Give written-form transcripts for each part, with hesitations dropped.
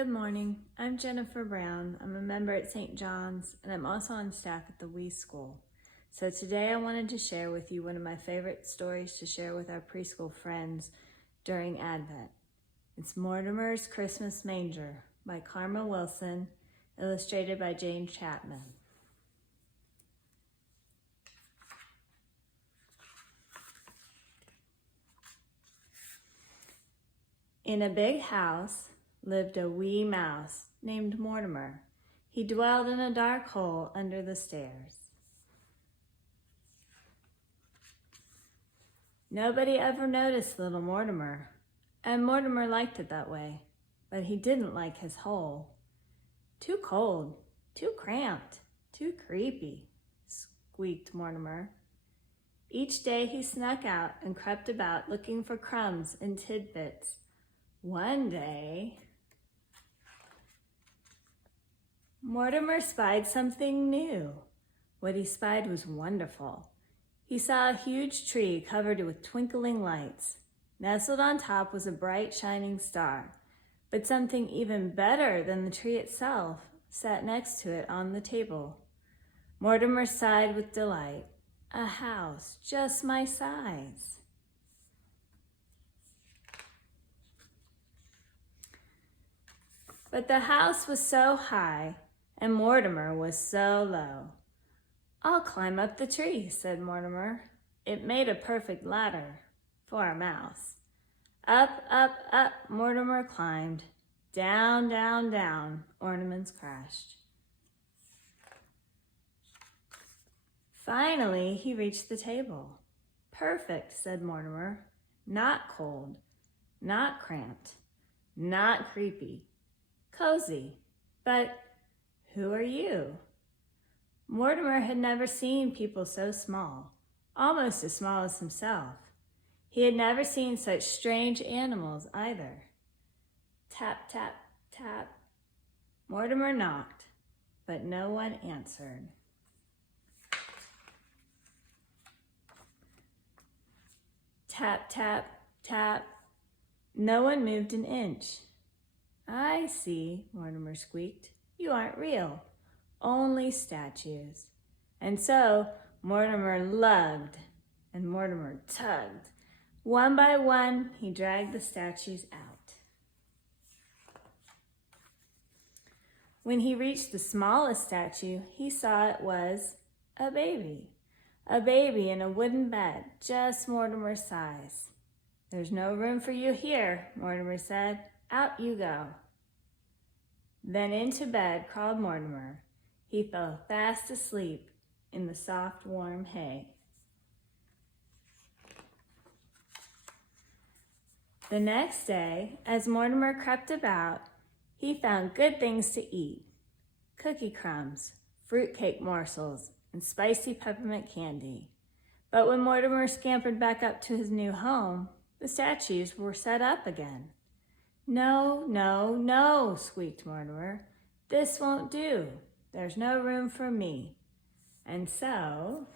Good morning. I'm Jennifer Brown. I'm a member at St. John's, and I'm also on staff at the WE School. So today I wanted to share with you one of my favorite stories to share with our preschool friends during Advent. It's Mortimer's Christmas Manger by Karma Wilson, illustrated by Jane Chapman. In a big house lived a wee mouse named Mortimer. He dwelled in a dark hole under the stairs. Nobody ever noticed little Mortimer, and Mortimer liked it that way, but he didn't like his hole. Too cold, too cramped, too creepy, squeaked Mortimer. Each day he snuck out and crept about looking for crumbs and tidbits. One day, Mortimer spied something new. What he spied was wonderful. He saw a huge tree covered with twinkling lights. Nestled on top was a bright, shining star. But something even better than the tree itself sat next to it on the table. Mortimer sighed with delight. A house just my size. But the house was so high, and Mortimer was so low. I'll climb up the tree, said Mortimer. It made a perfect ladder for a mouse. Up, up, up, Mortimer climbed. Down, down, down, ornaments crashed. Finally, he reached the table. Perfect, said Mortimer. Not cold, not cramped, not creepy. Cozy, but who are you? Mortimer had never seen people so small, almost as small as himself. He had never seen such strange animals either. Tap, tap, tap. Mortimer knocked, but no one answered. Tap, tap, tap. No one moved an inch. I see, Mortimer squeaked. You aren't real, only statues. And so Mortimer lugged and Mortimer tugged. One by one, he dragged the statues out. When he reached the smallest statue, he saw it was a baby in a wooden bed, just Mortimer's size. There's no room for you here, Mortimer said. Out you go. Then into bed crawled Mortimer. He fell fast asleep in the soft, warm hay. The next day, as Mortimer crept about, he found good things to eat. Cookie crumbs, fruitcake morsels, and spicy peppermint candy. But when Mortimer scampered back up to his new home, the statues were set up again. No, no, no, squeaked Mortimer. This won't do. There's no room for me. And so,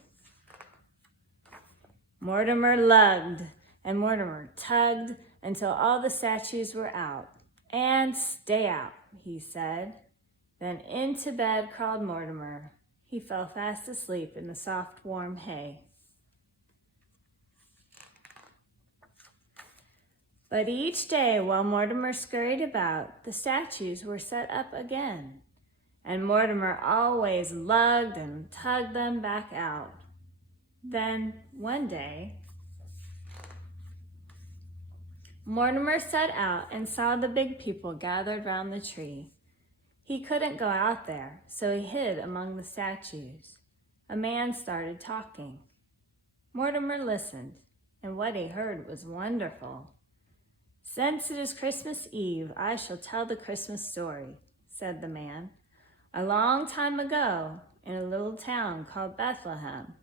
Mortimer lugged and Mortimer tugged until all the statues were out. And stay out, he said. Then into bed crawled Mortimer. He fell fast asleep in the soft, warm hay. But each day while Mortimer scurried about, the statues were set up again, and Mortimer always lugged and tugged them back out. Then, one day, Mortimer set out and saw the big people gathered round the tree. He couldn't go out there, so he hid among the statues. A man started talking. Mortimer listened, and what he heard was wonderful. Since it is Christmas Eve, I shall tell the Christmas story, said the man. A long time ago, in a little town called Bethlehem,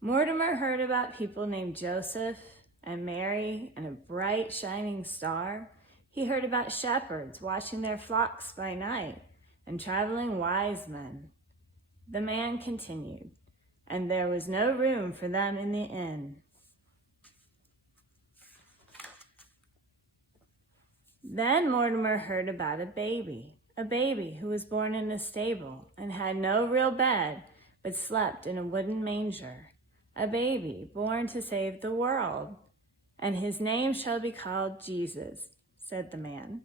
Mortimer heard about people named Joseph and Mary and a bright shining star. He heard about shepherds watching their flocks by night and traveling wise men. The man continued, and there was no room for them in the inn. Then Mortimer heard about a baby who was born in a stable and had no real bed, but slept in a wooden manger. A baby born to save the world. And his name shall be called Jesus, said the man.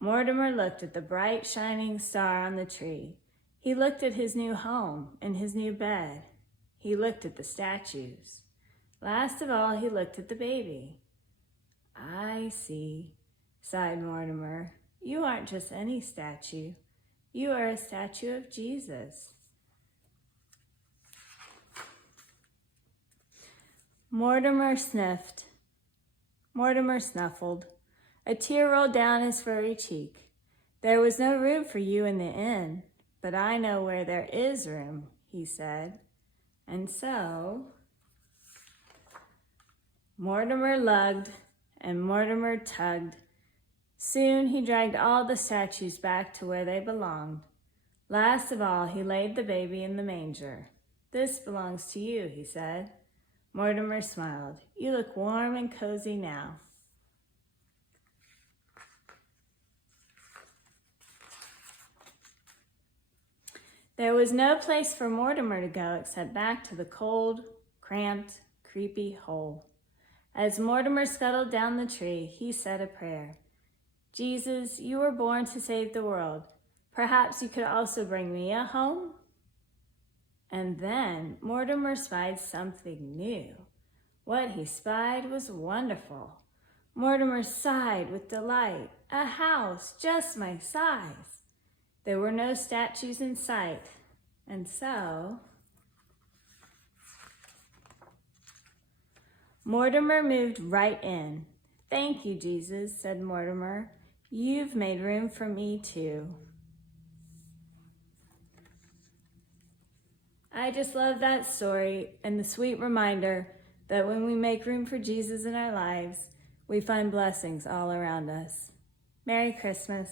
Mortimer looked at the bright shining star on the tree. He looked at his new home and his new bed. He looked at the statues. Last of all, he looked at the baby. I see, sighed Mortimer. You aren't just any statue. You are a statue of Jesus. Mortimer snuffled. A tear rolled down his furry cheek. There was no room for you in the inn, but I know where there is room, he said. And so, Mortimer lugged and Mortimer tugged. Soon he dragged all the statues back to where they belonged. Last of all, he laid the baby in the manger. This belongs to you, he said. Mortimer smiled. You look warm and cozy now. There was no place for Mortimer to go except back to the cold, cramped, creepy hole. As Mortimer scuttled down the tree, he said a prayer. Jesus, you were born to save the world. Perhaps you could also bring me a home? And then Mortimer spied something new. What he spied was wonderful. Mortimer sighed with delight. A house just my size. There were no statues in sight, and so Mortimer moved right in. Thank you, Jesus, said Mortimer. You've made room for me too. I just love that story and the sweet reminder that when we make room for Jesus in our lives, we find blessings all around us. Merry Christmas.